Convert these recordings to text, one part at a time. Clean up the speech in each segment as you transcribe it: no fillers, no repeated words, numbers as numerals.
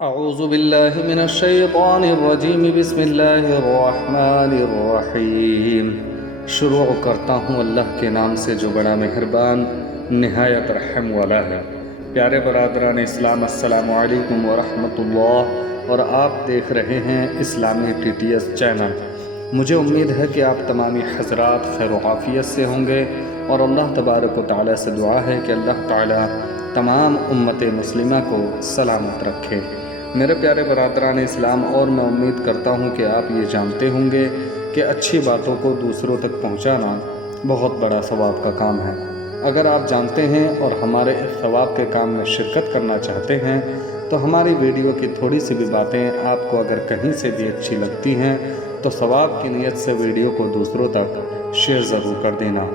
اعوذ باللہ من الشیطان الرجیم بسم اللہ الرحمن الرحیم۔ شروع کرتا ہوں اللہ کے نام سے جو بڑا مہربان نہایت رحم والا ہے۔ پیارے برادران اسلام، السلام علیکم ورحمۃ اللہ، اور آپ دیکھ رہے ہیں اسلامی TTS چینل۔ مجھے امید ہے کہ آپ تمامی حضرات خیر و عافیت سے ہوں گے، اور اللہ تبارک و تعالیٰ سے دعا ہے کہ اللہ تعالیٰ تمام امت مسلمہ کو سلامت رکھے۔ میرے پیارے برادران اسلام، اور میں امید کرتا ہوں کہ آپ یہ جانتے ہوں گے کہ اچھی باتوں کو دوسروں تک پہنچانا بہت بڑا ثواب کا کام ہے۔ اگر آپ جانتے ہیں اور ہمارے اس ثواب کے کام میں شرکت کرنا چاہتے ہیں تو ہماری ویڈیو کی تھوڑی سی بھی باتیں آپ کو اگر کہیں سے بھی اچھی لگتی ہیں تو ثواب کی نیت سے ویڈیو کو دوسروں تک شیئر ضرور کر دینا،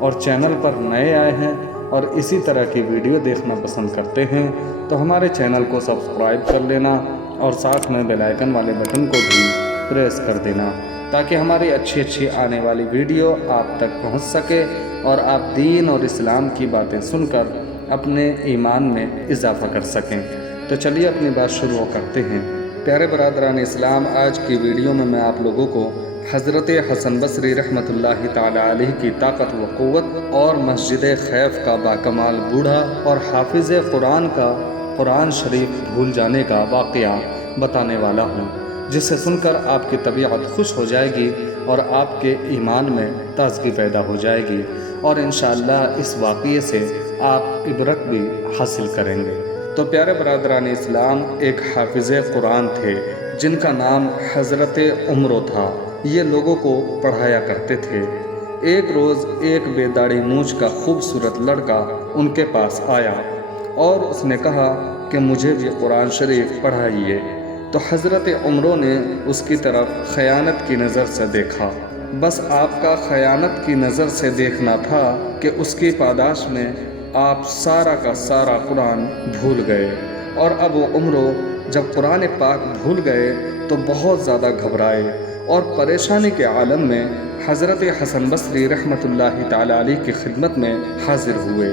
اور چینل پر نئے آئے ہیں اور اسی طرح کی ویڈیو دیکھنا پسند کرتے ہیں تو ہمارے چینل کو سبسکرائب کر لینا اور ساتھ میں بیل آئیکن والے بٹن کو بھی پریس کر دینا، تاکہ ہماری اچھی آنے والی ویڈیو آپ تک پہنچ سکے اور آپ دین اور اسلام کی باتیں سن کر اپنے ایمان میں اضافہ کر سکیں۔ تو چلیے اپنی بات شروع کرتے ہیں۔ پیارے برادران اسلام، آج کی ویڈیو میں میں آپ لوگوں کو حضرت حسن بصری رحمۃ اللہ تعالیٰ علیہ کی طاقت و قوت اور مسجد خیف کا باکمال بوڑھا اور حافظ قرآن کا قرآن شریف بھول جانے کا واقعہ بتانے والا ہوں، جسے سن کر آپ کی طبیعت خوش ہو جائے گی اور آپ کے ایمان میں تازگی پیدا ہو جائے گی، اور انشاءاللہ اس واقعے سے آپ عبرت بھی حاصل کریں گے۔ تو پیارے برادران اسلام، ایک حافظ قرآن تھے جن کا نام حضرت عمرو تھا۔ یہ لوگوں کو پڑھایا کرتے تھے۔ ایک روز ایک بے داڑھی مونچھ کا خوبصورت لڑکا ان کے پاس آیا اور اس نے کہا کہ مجھے بھی قرآن شریف پڑھائیے۔ تو حضرت عمرو نے اس کی طرف خیانت کی نظر سے دیکھا۔ بس آپ کا خیانت کی نظر سے دیکھنا تھا کہ اس کی پاداش میں آپ سارا کا سارا قرآن بھول گئے، اور اب عمرو جب قرآن پاک بھول گئے تو بہت زیادہ گھبرائے اور پریشانی کے عالم میں حضرت حسن بصری رحمۃ اللہ تعالیٰ علیہ کی خدمت میں حاضر ہوئے،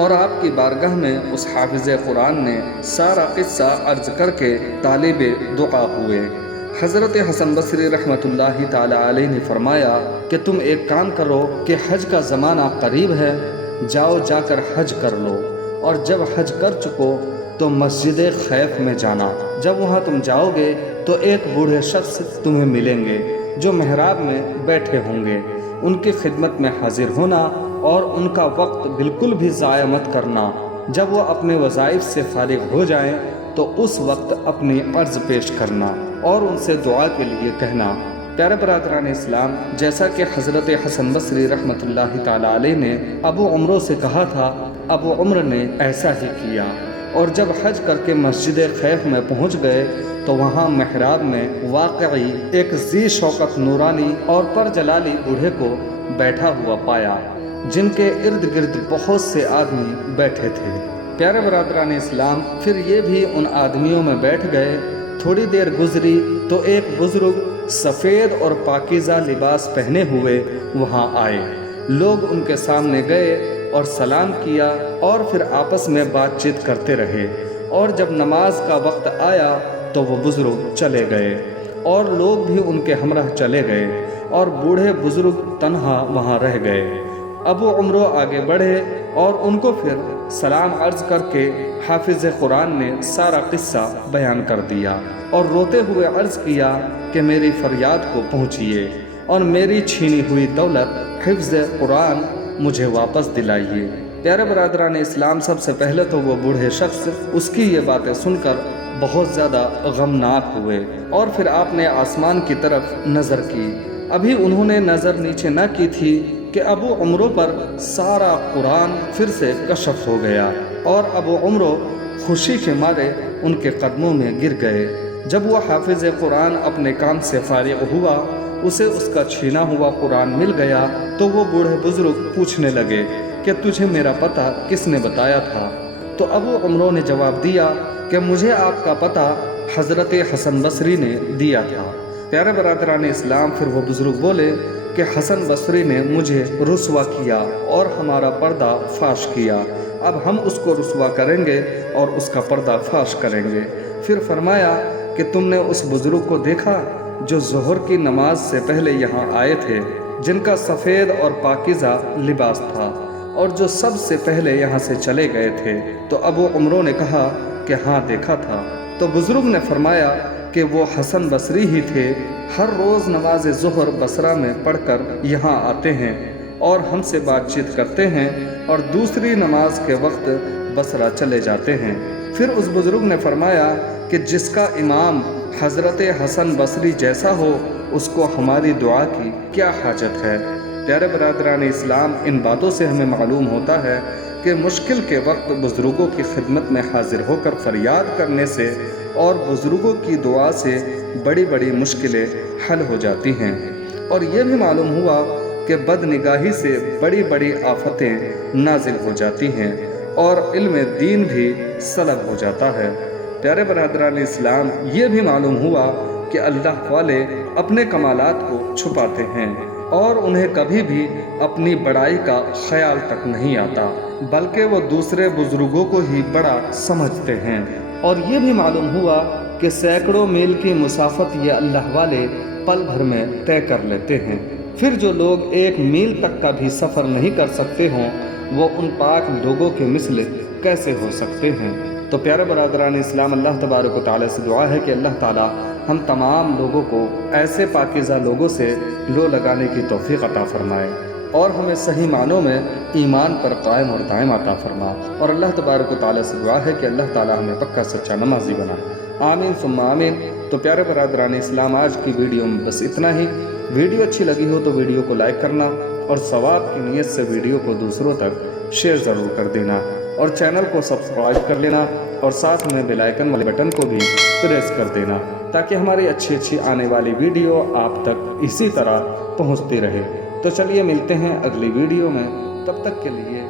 اور آپ کی بارگاہ میں اس حافظ قرآن نے سارا قصہ عرض کر کے طالب دعا ہوئے۔ حضرت حسن بصری رحمۃ اللہ تعالیٰ علیہ نے فرمایا کہ تم ایک کام کرو کہ حج کا زمانہ قریب ہے، جاؤ جا کر حج کر لو، اور جب حج کر چکو تو مسجد خیف میں جانا۔ جب وہاں تم جاؤ گے تو ایک بوڑھے شخص تمہیں ملیں گے جو محراب میں بیٹھے ہوں گے۔ ان کی خدمت میں حاضر ہونا اور ان کا وقت بالکل بھی ضائع مت کرنا۔ جب وہ اپنے وظائف سے فارغ ہو جائیں تو اس وقت اپنی عرض پیش کرنا اور ان سے دعا کے لیے کہنا۔ پیارے برادران اسلام، جیسا کہ حضرت حسن بصری رحمۃ اللہ تعالیٰ علیہ نے ابو عمرو سے کہا تھا، ابو عمرو نے ایسا ہی کیا، اور جب حج کر کے مسجد خیف میں پہنچ گئے تو وہاں محراب میں واقعی ایک ذی شوکت نورانی اور پرجلالی بوڑھے کو بیٹھا ہوا پایا، جن کے ارد گرد بہت سے آدمی بیٹھے تھے۔ پیارے برادران اسلام، پھر یہ بھی ان آدمیوں میں بیٹھ گئے۔ تھوڑی دیر گزری تو ایک بزرگ سفید اور پاکیزہ لباس پہنے ہوئے وہاں آئے۔ لوگ ان کے سامنے گئے اور سلام کیا، اور پھر آپس میں بات چیت کرتے رہے، اور جب نماز کا وقت آیا تو وہ بزرگ چلے گئے اور لوگ بھی ان کے ہمراہ چلے گئے، اور بوڑھے بزرگ تنہا وہاں رہ گئے۔ ابو عمرو آگے بڑھے اور ان کو پھر سلام عرض کر کے حافظ قرآن نے سارا قصہ بیان کر دیا، اور روتے ہوئے عرض کیا کہ میری فریاد کو پہنچیے اور میری چھینی ہوئی دولت حفظ قرآن مجھے واپس دلائیے۔ پیارے برادران اسلام، سب سے پہلے تو وہ بوڑھے شخص اس کی یہ باتیں سن کر بہت زیادہ غمناک ہوئے، اور پھر آپ نے آسمان کی طرف نظر کی۔ ابھی انہوں نے نظر نیچے نہ کی تھی کہ ابو عمرو پر سارا قرآن پھر سے کشف ہو گیا، اور ابو عمرو خوشی کے مارے ان کے قدموں میں گر گئے۔ جب وہ حافظ قرآن اپنے کام سے فارغ ہوا، اسے اس کا چھینا ہوا قرآن مل گیا، تو وہ بوڑھے بزرگ پوچھنے لگے کہ تجھے میرا پتہ کس نے بتایا تھا؟ تو ابو عمرو نے جواب دیا کہ مجھے آپ کا پتہ حضرت حسن بصری نے دیا تھا۔ پیارے برادران اسلام، پھر وہ بزرگ بولے کہ حسن بصری نے مجھے رسوا کیا اور ہمارا پردہ فاش کیا، اب ہم اس کو رسوا کریں گے اور اس کا پردہ فاش کریں گے۔ پھر فرمایا کہ تم نے اس بزرگ کو دیکھا جو ظہر کی نماز سے پہلے یہاں آئے تھے، جن کا سفید اور پاکیزہ لباس تھا، اور جو سب سے پہلے یہاں سے چلے گئے تھے؟ تو ابو عمرو نے کہا کہ ہاں دیکھا تھا۔ تو بزرگ نے فرمایا کہ وہ حسن بصری ہی تھے، ہر روز نماز ظہر بصرہ میں پڑھ کر یہاں آتے ہیں اور ہم سے بات چیت کرتے ہیں، اور دوسری نماز کے وقت بصرہ چلے جاتے ہیں۔ پھر اس بزرگ نے فرمایا کہ جس کا امام حضرت حسن بصری جیسا ہو، اس کو ہماری دعا کی کیا حاجت ہے؟ پیارے برادران اسلام، ان باتوں سے ہمیں معلوم ہوتا ہے کہ مشکل کے وقت بزرگوں کی خدمت میں حاضر ہو کر فریاد کرنے سے اور بزرگوں کی دعا سے بڑی بڑی مشکلیں حل ہو جاتی ہیں۔ اور یہ بھی معلوم ہوا کہ بد نگاہی سے بڑی بڑی آفتیں نازل ہو جاتی ہیں اور علم دین بھی سلب ہو جاتا ہے۔ پیارے برادران اسلام، یہ بھی معلوم ہوا کہ اللہ والے اپنے کمالات کو چھپاتے ہیں اور انہیں کبھی بھی اپنی بڑائی کا خیال تک نہیں آتا، بلکہ وہ دوسرے بزرگوں کو ہی بڑا سمجھتے ہیں۔ اور یہ بھی معلوم ہوا کہ سینکڑوں میل کی مسافت یہ اللہ والے پل بھر میں طے کر لیتے ہیں۔ پھر جو لوگ 1 میل تک کا بھی سفر نہیں کر سکتے ہوں، وہ ان پاک لوگوں کے مثل کیسے ہو سکتے ہیں؟ تو پیارے برادران اسلام، اللہ تبارک و تعالیٰ سے دعا ہے کہ اللہ تعالیٰ ہم تمام لوگوں کو ایسے پاکیزہ لوگوں سے لو لگانے کی توفیق عطا فرمائے اور ہمیں صحیح معنوں میں ایمان پر قائم اور دائم عطا فرما، اور اللہ تبارک و تعالیٰ سے دعا ہے کہ اللہ تعالیٰ ہمیں پکا سچا نمازی بنائے۔ آمین ثم آمین۔ تو پیارے برادران اسلام، آج کی ویڈیو میں بس اتنا ہی۔ ویڈیو اچھی لگی ہو تو ویڈیو کو لائک کرنا اور ثواب کی نیت سے ویڈیو کو دوسروں تک شیئر ضرور کر دینا، اور چینل کو سبسکرائب کر لینا، اور ساتھ میں بیل آئیکن والے بٹن کو بھی پریس کر دینا، تاکہ ہماری اچھی آنے والی ویڈیو آپ تک اسی طرح پہنچتی رہے۔ تو چلیے ملتے ہیں اگلی ویڈیو میں، تب تک کے لیے